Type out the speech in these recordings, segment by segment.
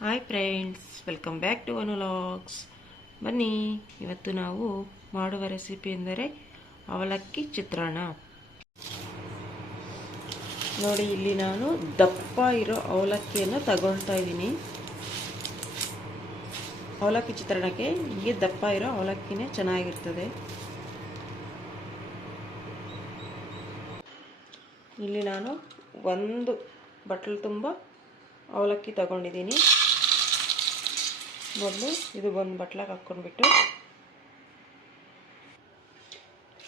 Hi friends, welcome back to ಅನುಲಾಗ್ಸ್. ಬನ್ನಿ, ಇವತ್ತು ನಾವು ಮಾಡುವ ರೆಸಿಪಿ ಎಂದರೆ ಅವಲಕ್ಕಿ ಚಿತ್ರಾನ್ನ. ನೋಡಿ, ಇಲ್ಲಿ ನಾನು ದಪ್ಪ ಇರೋ ಅವಲಕ್ಕಿಯನ್ನು ತಗೊಳ್ತಾ ಇದ್ದೀನಿ. ಅವಲಕ್ಕಿ ಚಿತ್ರಾನ್ನಕ್ಕೆ ಹೀಗೆ ದಪ್ಪ ಇರೋ ಅವಲಕ್ಕಿನೇ ಚೆನ್ನಾಗಿರ್ತದೆ. ಇಲ್ಲಿ ನಾನು ಒಂದು ಬಟ್ಲು ತುಂಬ ಅವಲಕ್ಕಿ ತಗೊಂಡಿದ್ದೀನಿ. ಮೊದಲು ಇದು ಒಂದು ಬಟ್ಲಾಗ ಹಾಕ್ಕೊಂಡ್ಬಿಟ್ಟು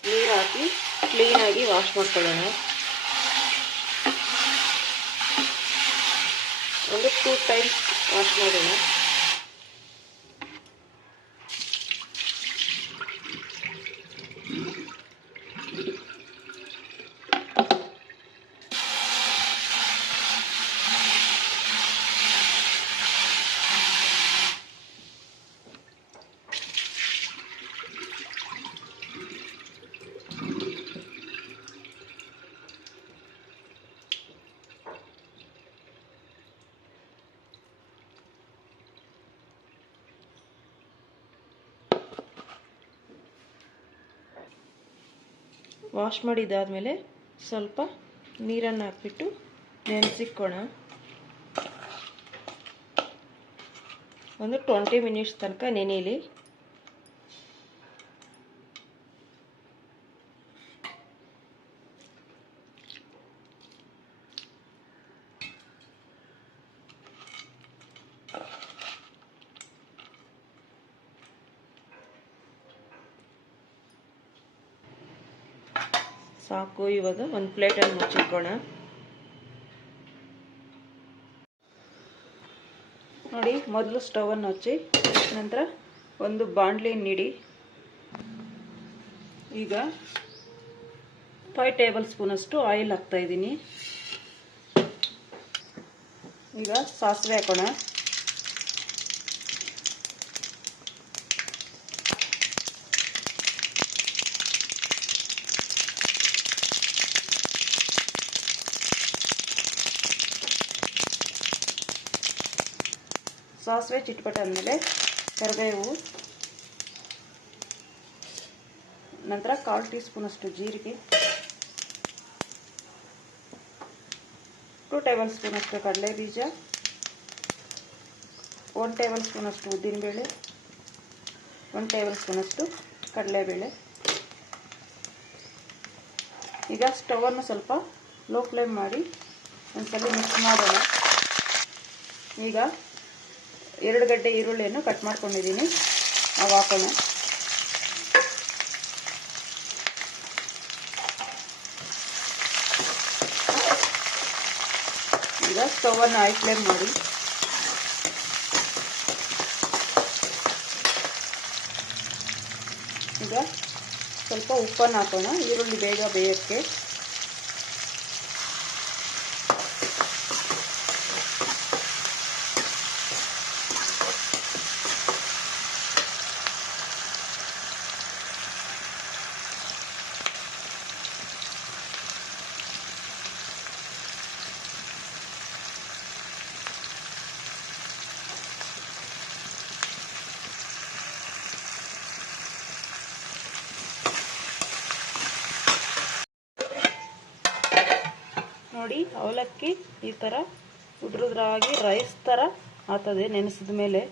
ನೀರು ಹಾಕಿ ಕ್ಲೀನಾಗಿ ವಾಶ್ ಮಾಡ್ಕೊಳ್ಳೋಣ. ಒಂದು 2 ಟೈಮ್ಸ್ ವಾಶ್ ಮಾಡೋಣ. ವಾಶ್ ಮಾಡಿದ್ದಾದಮೇಲೆ ಸ್ವಲ್ಪ ನೀರನ್ನು ಹಾಕ್ಬಿಟ್ಟು ನೆನೆಸಿಕ್ಕೋಣ. ಒಂದು 20 ಮಿನಿಟ್ಸ್ ತನಕ ನೆನೆಯಲಿ. ಸಾಕು. ಇವಾಗ ಒಂದು ಪ್ಲೇಟಲ್ಲಿ ಮುಚ್ಚಿಟ್ಕೋಣ. ನೋಡಿ, ಮೊದಲು ಸ್ಟವನ್ನು ಹಚ್ಚಿ ನಂತರ ಒಂದು ಬಾಣಲೆಯನ್ನು ಇಡಿ. ಈಗ 5 ಟೇಬಲ್ ಸ್ಪೂನಷ್ಟು ಆಯಿಲ್ ಹಾಕ್ತಾ ಇದ್ದೀನಿ. ಈಗ ಸಾಸಿವೆ ಹಾಕೋಣ. ಸಾಸಿವೆ ಚಿಟ್ಪಟ ಆದಮೇಲೆ ಕರಿಬೇವು, ನಂತರ 1/4 ಟೀ ಸ್ಪೂನಷ್ಟು ಜೀರಿಗೆ, 2 ಟೇಬಲ್ ಸ್ಪೂನಷ್ಟು ಕಡಲೆ ಬೀಜ, 1 ಟೇಬಲ್ ಸ್ಪೂನಷ್ಟು ಉದ್ದಿನಬೇಳೆ, 1 ಟೇಬಲ್ ಸ್ಪೂನಷ್ಟು ಕಡಲೆಬೇಳೆ. ಈಗ ಸ್ಟವನ್ನು ಸ್ವಲ್ಪ ಲೋ ಫ್ಲೇಮ್ ಮಾಡಿ ಒಂದ್ಸಲ ಮಿಕ್ಸ್ ಮಾಡೋಣ. ಈಗ 2 ಗಡ್ಡೆ ಈರುಳ್ಳಿಯನ್ನು ಕಟ್ ಮಾಡ್ಕೊಂಡಿದ್ದೀನಿ, ಅವು ಹಾಕೋಣ. ಈಗ ಸ್ಟವನ್ನು ಹೈ ಫ್ಲೇಮ್ ಮಾಡಿ ಈಗ ಸ್ವಲ್ಪ ಉಪ್ಪನ್ನು ಹಾಕೋಣ, ಈರುಳ್ಳಿ ಬೇಗ ಬೇಯೋಕ್ಕೆ. ನೋಡಿ, ಅವಲಕ್ಕಿ ಈ ಥರ ಉದ್ರುದ್ರಾಗಿ ರೈಸ್ ಥರ ಆಗ್ತದೆ ನೆನೆಸಿದ ಮೇಲೆ.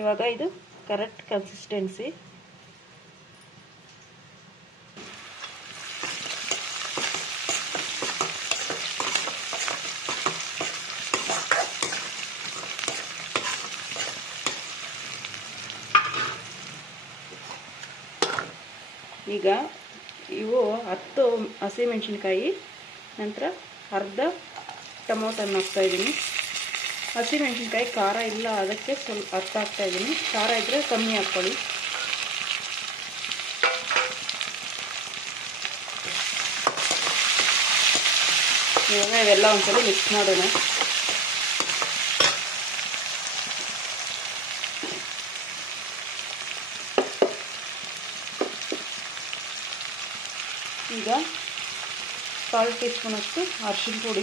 ಇವಾಗ ಇದು ಕರೆಕ್ಟ್ ಕನ್ಸಿಸ್ಟೆನ್ಸಿ. ಈಗ ಇವು 10 ಹಸಿಮೆಣಸಿನ್ಕಾಯಿ, ನಂತರ ಅರ್ಧ ಟೊಮೊಟೊನ ಹಾಕ್ತಾ ಇದ್ದೀನಿ. ಹಸಿಮೆಣಸಿನ್ಕಾಯಿ ಖಾರ ಇಲ್ಲ, ಅದಕ್ಕೆ ಸ್ವಲ್ಪ ಅರ್ಧ ಹಾಕ್ತಾ ಇದ್ದೀನಿ. ಖಾರ ಇದ್ದರೆ ಕಮ್ಮಿ ಹಾಕ್ಕೊಳ್ಳಿ. ಇವಾಗ ಇವೆಲ್ಲ ಒಂದ್ಸಲ ಮಿಕ್ಸ್ ಮಾಡೋಣ. ಈಗ 1/4 ಟೀ ಸ್ಪೂನಷ್ಟು ಅರಿಶಿನ ಪುಡಿ,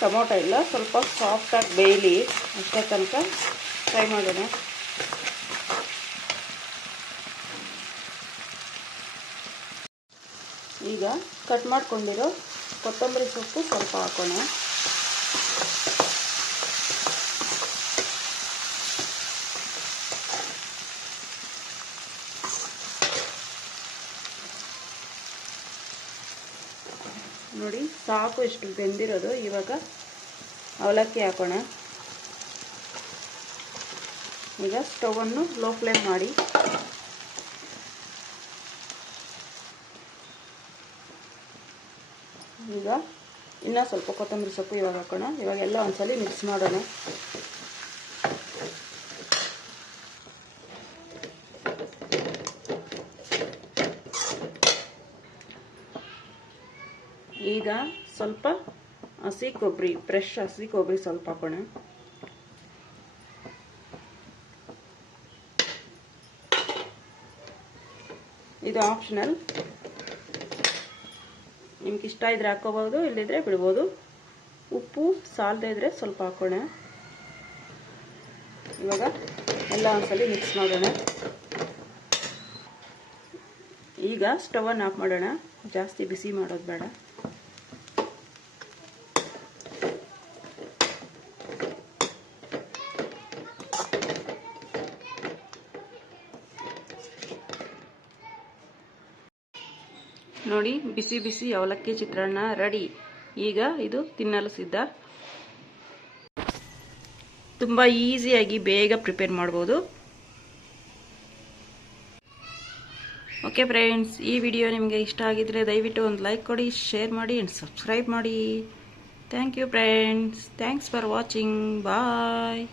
ಟೊಮೊಟೊ ಎಲ್ಲ ಸ್ವಲ್ಪ ಸಾಫ್ಟಾಗಿ ಬೇಯಲಿ ಅಷ್ಟೇ ತನಕ ಫ್ರೈ ಮಾಡೋಣ. ಈಗ ಕಟ್ ಮಾಡ್ಕೊಂಡಿರೋ ಕೊತ್ತಂಬರಿ ಸೊಪ್ಪು ಸ್ವಲ್ಪ ಹಾಕೋಣ. ನೋಡಿ ಸಾಕು ಇಷ್ಟು ಬೆಂದಿರೋದು. ಇವಾಗ ಅವಲಕ್ಕಿ ಹಾಕೋಣ. ಈಗ ಸ್ಟವನ್ನು ಲೋ ಫ್ಲೇಮ್ ಮಾಡಿ ಈಗ ಇನ್ನೂ ಸ್ವಲ್ಪ ಕೊತ್ತಂಬರಿ ಸೊಪ್ಪು ಇವಾಗ ಹಾಕೋಣ. ಇವಾಗೆಲ್ಲ ಒಂದ್ಸಲಿ ಮಿಕ್ಸ್ ಮಾಡೋಣ. ಈಗ ಸ್ವಲ್ಪ ಹಸಿ ಕೊಬ್ಬರಿ, ಫ್ರೆಶ್ ಹಸಿ ಕೊಬ್ಬರಿ ಸ್ವಲ್ಪ ಹಾಕೋಣ. ಇದು ಆಪ್ಷನಲ್, ನಿಮ್ಗೆ ಇಷ್ಟ ಇದ್ರೆ ಹಾಕೋಬಹುದು, ಇಲ್ಲದಿದ್ರೆ ಬಿಡ್ಬೋದು. ಉಪ್ಪು ಸಾಲದೇ ಇದ್ರೆ ಸ್ವಲ್ಪ ಹಾಕೋಣ. ಇವಾಗ ಎಲ್ಲ ಒಂದ್ಸಲಿ ಮಿಕ್ಸ್ ಮಾಡೋಣ. ಈಗ ಸ್ಟವನ್ನು ಆಫ್ ಮಾಡೋಣ. ಜಾಸ್ತಿ ಬಿಸಿ ಮಾಡೋದು ಬೇಡ. ನೋಡಿ ಬಿಸಿ ಬಿಸಿ ಅವಲಕ್ಕಿ ಚಿತ್ರಾನ್ನ ರೆಡಿ. ಈಗ ಇದು ತಿನ್ನಲು ಸಿದ್ಧ. ತುಂಬ ಈಸಿಯಾಗಿ ಬೇಗ ಪ್ರಿಪೇರ್ ಮಾಡ್ಬೋದು. ಓಕೆ ಫ್ರೆಂಡ್ಸ್, ಈ ವಿಡಿಯೋ ನಿಮಗೆ ಇಷ್ಟ ಆಗಿದ್ರೆ ದಯವಿಟ್ಟು ಒಂದು ಲೈಕ್ ಕೊಡಿ, ಶೇರ್ ಮಾಡಿ ಆ್ಯಂಡ್ ಸಬ್ಸ್ಕ್ರೈಬ್ ಮಾಡಿ. Thank you friends. Thanks for watching. Bye.